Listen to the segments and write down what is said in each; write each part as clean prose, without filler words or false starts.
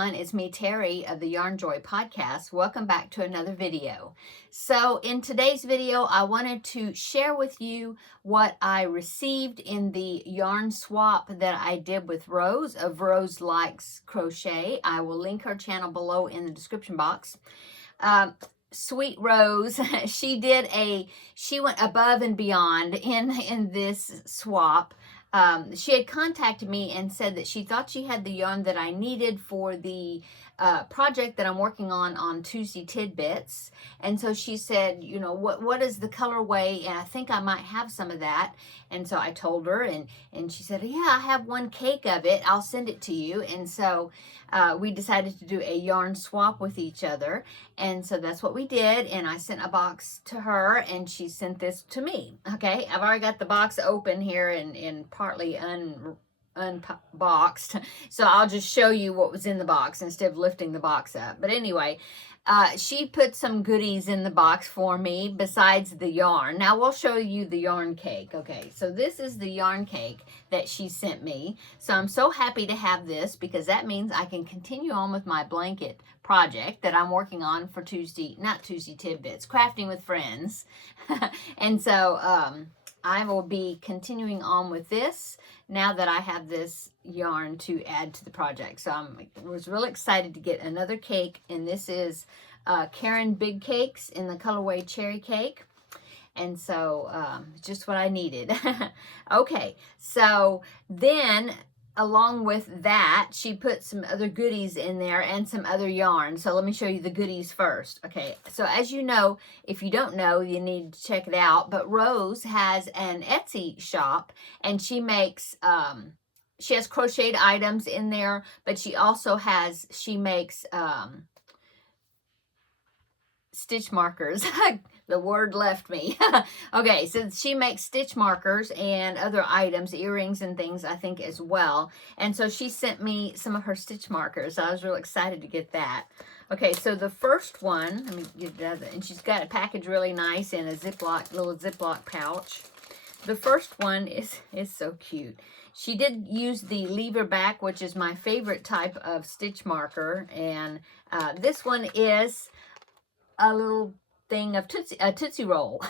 everyone, it's me, Terry of the Yarn Joy podcast. Welcome back to another video. So in today's video, I wanted to share with you what I received in the yarn swap that I did with Rose of Rose Likes Crochet. I will link her channel below in the description box. Sweet Rose, she went above and beyond in this swap. She had contacted me and said that she thought she had the yarn that I needed for the project that I'm working on Tuesday Tidbits. And so she said, you know, what is the colorway? And I think I might have some of that. And so I told her, and she said, yeah, I have one cake of it. I'll send it to you. And so we decided to do a yarn swap with each other. And so that's what we did. And I sent a box to her and she sent this to me. Okay, I've already got the box open here and partly unboxed, so I'll just show you what was in the box instead of lifting the box up. But anyway, she put some goodies in the box for me besides the yarn. Now we'll show you the yarn cake. Okay, so this is the yarn cake that she sent me. So I'm so happy to have this because that means I can continue on with my blanket project that I'm working on for not Tuesday Tidbits, Crafting with Friends. And so I will be continuing on with this now that I have this yarn to add to the project. So I was really excited to get another cake, and this is Karen Big Cakes in the colorway Cherry Cake. And so just what I needed. Okay, so then along with that, she put some other goodies in there and some other yarn. So let me show you the goodies first. Okay, so as you know, if you don't know, you need to check it out. But Rose has an Etsy shop, and she makes, she has crocheted items in there, but she also she makes stitch markers. The word left me. Okay, so she makes stitch markers and other items, earrings and things, I think, as well. And so she sent me some of her stitch markers. I was really excited to get that. Okay, so the first one, let me get it out, and she's got it packaged really nice in a little Ziploc pouch. The first one is so cute. She did use the lever back, which is my favorite type of stitch marker. And this one is a little thing of a Tootsie Roll.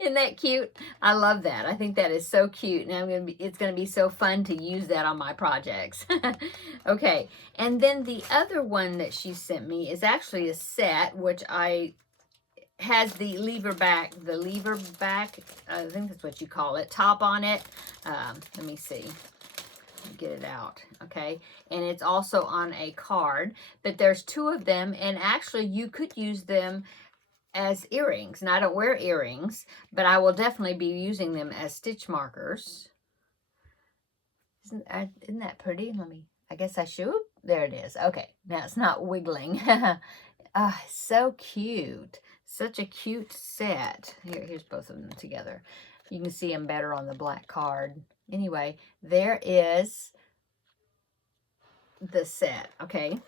Isn't that cute? I love that. I think that is so cute, and it's gonna be so fun to use that on my projects. Okay, and then the other one that she sent me is actually a set, which has the lever back, I think that's what you call it, top on it. Let me see. Get it out. Okay, and it's also on a card, but there's two of them, and actually you could use them as earrings. And I don't wear earrings, but I will definitely be using them as stitch markers. Isn't that pretty? I guess I should. There it is. Okay, now it's not wiggling. So cute. Such a cute set. Here's both of them together. You can see them better on the black card. Anyway, there is the set. Okay,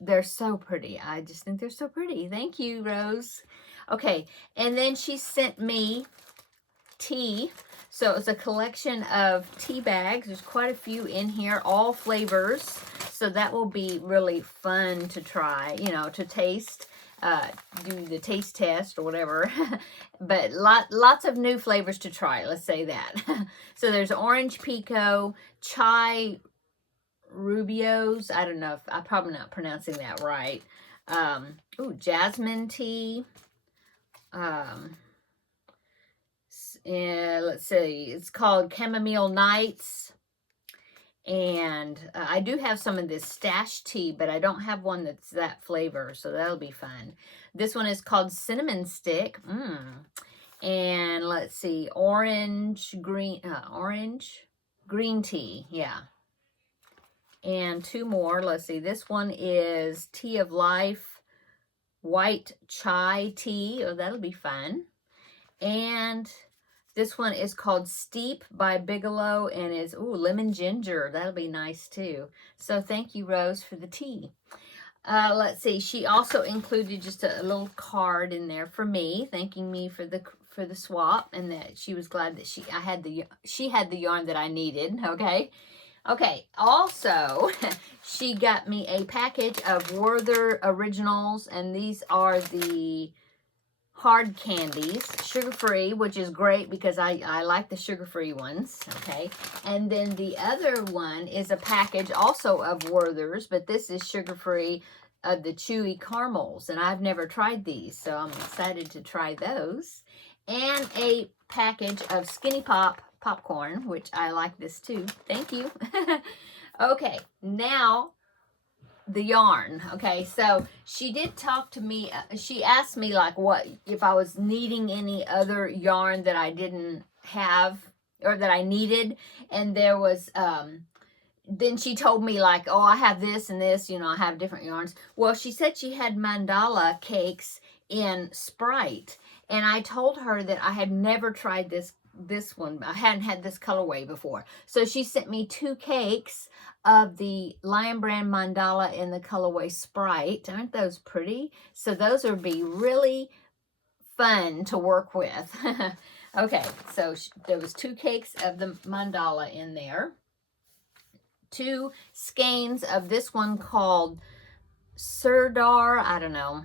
they're so pretty. I just think they're so pretty. Thank you, Rose. Okay, and then she sent me tea. So it's a collection of tea bags. There's quite a few in here, all flavors. So that will be really fun to try, you know, to taste. Do the taste test or whatever. But lots of new flavors to try, let's say that. So there's orange pico, chai rubios. I don't know if I'm probably not pronouncing that right. Jasmine tea. Let's see, it's called Chamomile Nights. And I do have some of this stash tea, but I don't have one that's that flavor, so that'll be fun. This one is called Cinnamon Stick. And let's see, orange green tea, yeah. And two more. Let's see, this one is Tea of Life White Chai Tea. Oh, that'll be fun. And this one is called Steep by Bigelow, and is lemon ginger. That'll be nice too. So thank you, Rose, for the tea. Let's see. She also included just a little card in there for me, thanking me for the swap, and that she was glad that she had the yarn that I needed. Okay. Okay, also, she got me a package of Werther Originals, and these are the hard candies, sugar-free, which is great because I like the sugar-free ones, okay? And then the other one is a package also of Werther's, but this is sugar-free, of the chewy caramels, and I've never tried these, so I'm excited to try those. And a package of Skinny Pop popcorn, which I like this too. Thank you. Okay, now the yarn. Okay, so she did talk to me. She asked me like what if I was needing any other yarn that I didn't have or that I needed, and there was then she told me like, oh, I have this and this, you know, I have different yarns. Well, she said she had mandala cakes in Sprite, and I told her that I had never tried this one. I hadn't had this colorway before. So she sent me 2 cakes of the Lion Brand mandala in the colorway Sprite. Aren't those pretty? So those would be really fun to work with. Okay, so there was 2 cakes of the mandala in there. 2 skeins of this one called Sirdar, I don't know,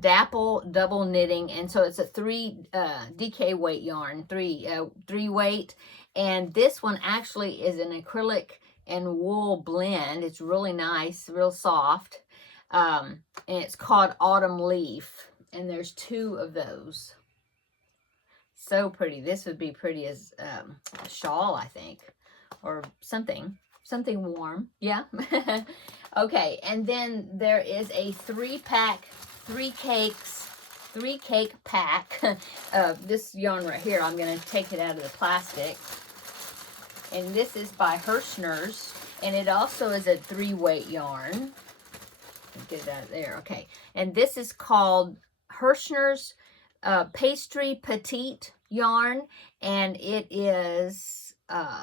Dapple Double Knitting, and so it's a 3 DK weight yarn, 3 weight, and this one actually is an acrylic and wool blend. It's really nice, real soft, and it's called Autumn Leaf, and there's 2 of those. So pretty. This would be pretty as a shawl, I think, or something warm. Yeah. Okay, and then there is a 3-pack, 3 cake pack of this yarn right here. I'm going to take it out of the plastic. And this is by Hirschner's, and it also is a 3-weight yarn. Get it out of there. Okay, and this is called Hirschner's Pastry Petite yarn, and it is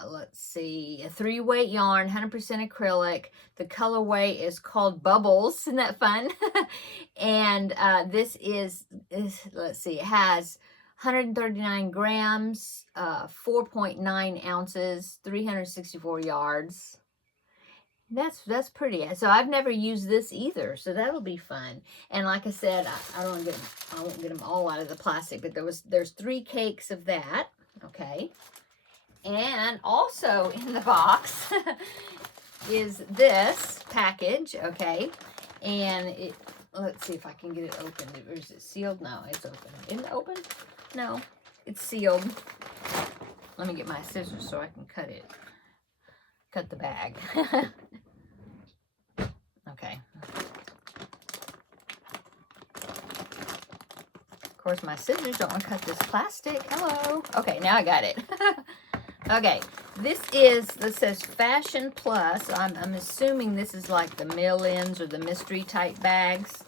let's see, a 3-weight yarn, 100% acrylic. The colorway is called Bubbles. Isn't that fun? And this is, let's see, it has 139 grams, 4.9 ounces, 364 yards. That's pretty. So I've never used this either, so that'll be fun. And like I said, I won't get them all out of the plastic, but there's 3 cakes of that. Okay. And also in the box is this package, okay? And let's see if I can get it open. Or is it sealed? No, it's open. Isn't it open? No, it's sealed. Let me get my scissors so I can cut the bag. Okay. Of course, my scissors don't want to cut this plastic. Hello. Okay, now I got it. Okay, this says Fashion Plus. I'm assuming this is like the mail-ins or the mystery type bags.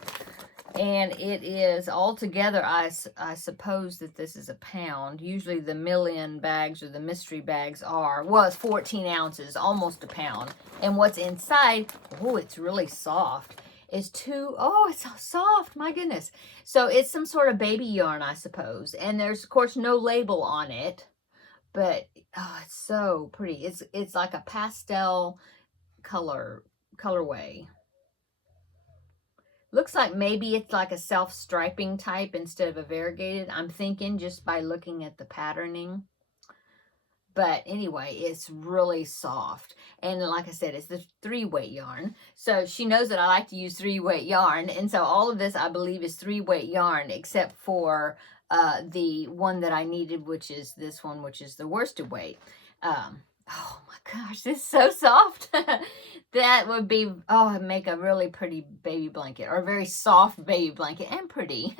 And it is altogether, I suppose that this is a pound. Usually the mail-in bags or the mystery bags are, well, it's 14 ounces, almost a pound. And what's inside, oh, it's really soft, is oh, it's so soft, my goodness. So it's some sort of baby yarn, I suppose. And there's, of course, no label on it. But oh, it's so pretty. It's like a pastel colorway. Looks like maybe it's like a self-striping type instead of a variegated. I'm thinking just by looking at the patterning. But anyway, it's really soft. And like I said, it's the 3-weight yarn. So she knows that I like to use 3-weight yarn. And so all of this, I believe, is 3-weight yarn, except for the one that I needed, which is this one, which is the worsted weight. Oh my gosh, this is so soft. That would be, oh, it'd make a really pretty baby blanket, or a very soft baby blanket, and pretty.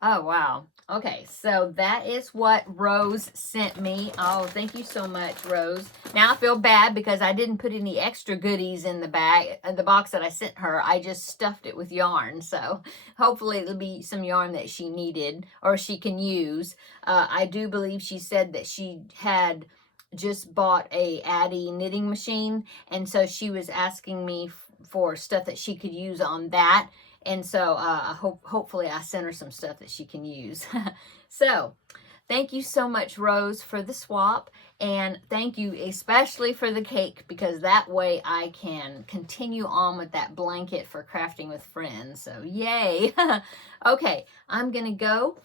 Oh, wow. Okay, so that is what Rose sent me. Oh, thank you so much, Rose. Now I feel bad because I didn't put any extra goodies in the bag, the box that I sent her. I just stuffed it with yarn. So hopefully it'll be some yarn that she needed or she can use. I do believe she said that she had just bought a Addy knitting machine, and so she was asking me for stuff that she could use on that. And so hopefully I sent her some stuff that she can use. So Thank you so much, Rose, for the swap. And thank you especially for the cake, because that way I can continue on with that blanket for crafting with friends. So yay. Okay, I'm going to go.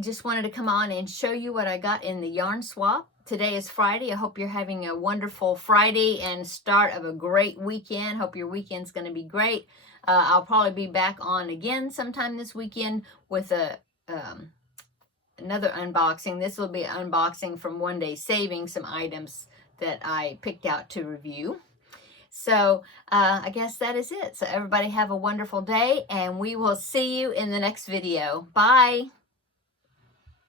Just wanted to come on and show you what I got in the yarn swap. Today is Friday. I hope you're having a wonderful Friday and start of a great weekend. Hope your weekend's going to be great. I'll probably be back on again sometime this weekend with another unboxing. This will be an unboxing from One Day Saving, some items that I picked out to review. So I guess that is it. So everybody have a wonderful day, and we will see you in the next video. Bye.